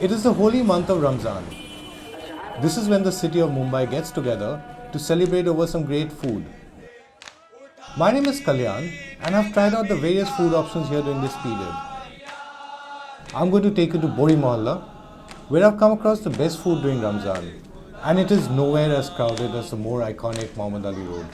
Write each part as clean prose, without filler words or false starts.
It is the holy month of Ramzan. This is when the city of Mumbai gets together to celebrate over some great food. My name is Kalyan and I've tried out the various food options here during this period. I'm going to take you to Bori Mohalla, where I've come across the best food during Ramzan, and it is nowhere as crowded as the more iconic Muhammad Ali Road.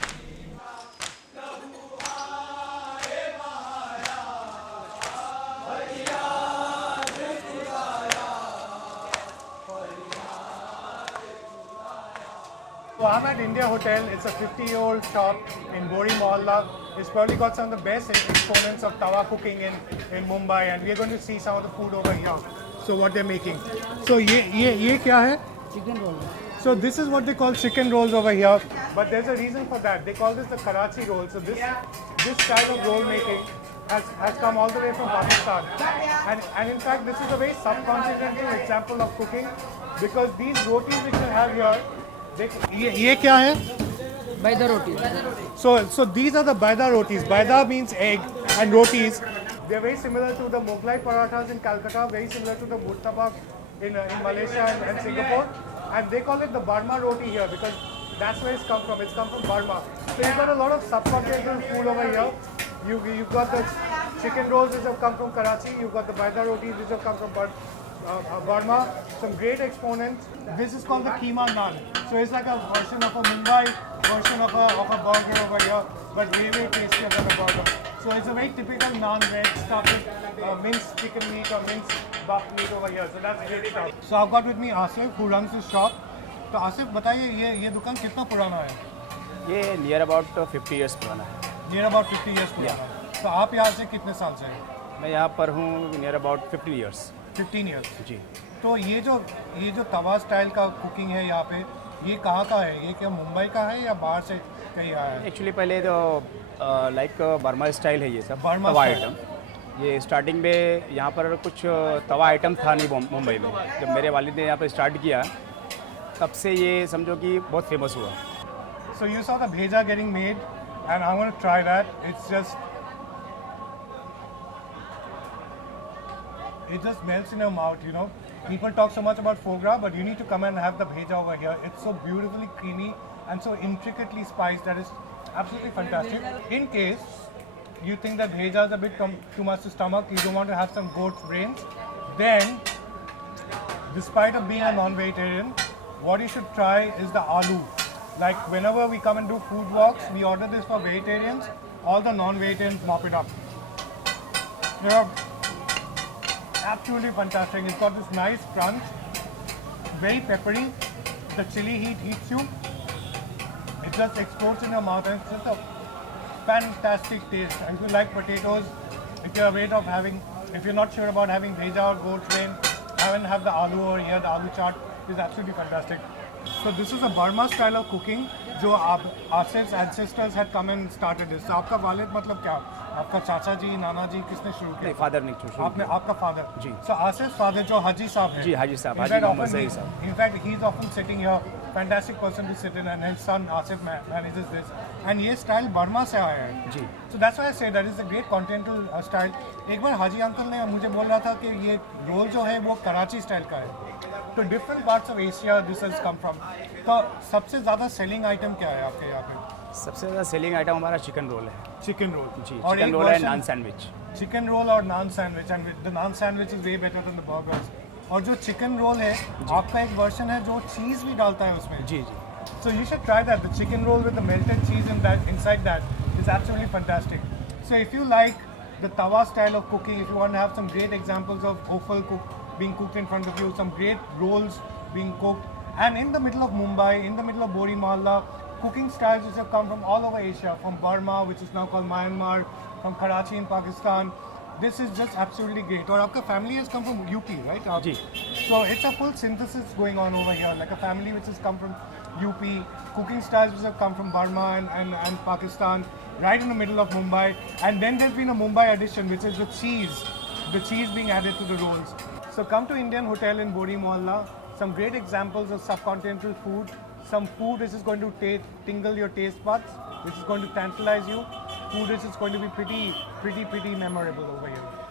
So I'm at India Hotel. It's a 50-year-old shop in Bori Mohalla. It's probably got some of the best exponents of tawa cooking in Mumbai, and we're going to see some of the food over here. So what they're making. So ye kya hai? Chicken roll. So this is what they call chicken rolls over here, but there's a reason for that. They call this the Karachi roll. So this style of roll making has come all the way from Pakistan, and in fact this is a very subcontinental example of cooking, because these rotis which you have here, ये क्या है? Baida roti. So these are the baida rotis. Baida means egg, and rotis. They're very similar to the Mughlai parathas in Calcutta, very similar to the murtabak in Malaysia and Singapore. And they call it the Burma roti here because that's where it's come from. It's come from Burma. So you've got a lot of subcontinental food over here. You've got the chicken rolls which have come from Karachi. You've got the baida rotis which have come from Burma. Some great exponents. This is called the keema naan. So it's like a version of a Mumbai version of a burger over here, but way tastier than a burger. So it's a very typical naan bread stuffed with minced chicken meat or minced buck meat over here. So that's really tough. So I've got with me Asif, who runs this shop. So Asif, बताइए ये दुकान कितना पुराना है? ये near about 50 years पुराना है. Near about 50 years पुराना है. तो आप यहाँ से कितने साल से हैं? मैं यहाँ पर हूँ नियर अबाउट 15 इयर्स. 15 years. जी. तो ये जो तवा स्टाइल का कुकिंग है यहाँ पे, ये कहाँ का है? ये क्या मुंबई का है या बाहर से कहीं आया है? एक्चुअली पहले तो लाइक बर्मा स्टाइल है ये सब. बर्मा तवा स्टाइल. आइटम. ये स्टार्टिंग में यहाँ पर कुछ तवा आइटम था नहीं मुंबई में. जब मेरे वालिद ने यहाँ पर स्टार्ट किया तब से ये समझो कि बहुत फेमस हुआ. So you saw the bheja getting made, and I want to try that. It just melts in your mouth, you know. People talk so much about foie gras, but you need to come and have the bheja over here. It's so beautifully creamy and so intricately spiced that is absolutely fantastic. In case you think that bheja is a bit too much to stomach, you don't want to have some goat's brains, then, despite of being a non-vegetarian, what you should try is the aloo. Like whenever we come and do food walks, we order this for vegetarians. All the non-vegetarians mop it up. Yeah. Absolutely fantastic. It's got this nice crunch, very peppery. The chili heat hits you. It just explodes in your mouth, and it's just a fantastic taste. And if you like potatoes, if you're not sure about having bheja or goat's brain, have the aloo over here. The aloo chaat is absolutely fantastic. So this is a Burma style of cooking. जो Asif's ancestors had come and started this. So आपका वालिद मतलब क्या? आपका चाचा जी, नाना जी किसने शुरू किया? फादर ने शुरू आपने किया. आपका फादर. जी. So Asif's father जो हाजी साहब हैं. जी, हाजी साहब, हाजी मोहम्मद ज़हीर साहब. In fact, he's often sitting here. Fantastic person to sit in, and his son Asif manages this. And ये style Burma से आया है. जी. So that's why I say that is a great continental style. एक बार हाजी uncle ने मुझे बोल रहा था कि ये रोल जो है वो कराची स्टाइल का है. तो different parts of Asia this has come from. तो सबसे ज़्यादा selling item क्या है आपके यहाँ पे? सबसे ज़्यादा सेलिंग आइटम हमारा चिकन रोल है. Chicken roll. जी. और चिकन एक रोल है, version- naan sandwich. Chicken roll और naan sandwich, and the naan sandwich is way better than the burgers. और जो चिकन रोल है आपका एक वर्जन है जो चीज़ भी डालता है उसमें. जी जी. So you should try that. The chicken roll with the melted cheese inside that is absolutely fantastic. So if you like the tawa style of cooking, if you want to have some great examples of offal being cooked in front of you, some great rolls being cooked, and in the middle of Mumbai, in the middle of Bori Mohalla, cooking styles which have come from all over Asia, from Burma, which is now called Myanmar, from Karachi in Pakistan. This is just absolutely great. और आपका family has come from UP, right? Ji. So it's a full synthesis going on over here, like a family which has come from UP, cooking styles which have come from Burma and Pakistan, right in the middle of Mumbai. And then there's been a Mumbai addition, which is the cheese being added to the rolls. So come to Indian Hotel in Bori Mohalla. Some great examples of subcontinental food. Some food which is going to tingle your taste buds, which is going to tantalize you. Food which is going to be pretty memorable over here.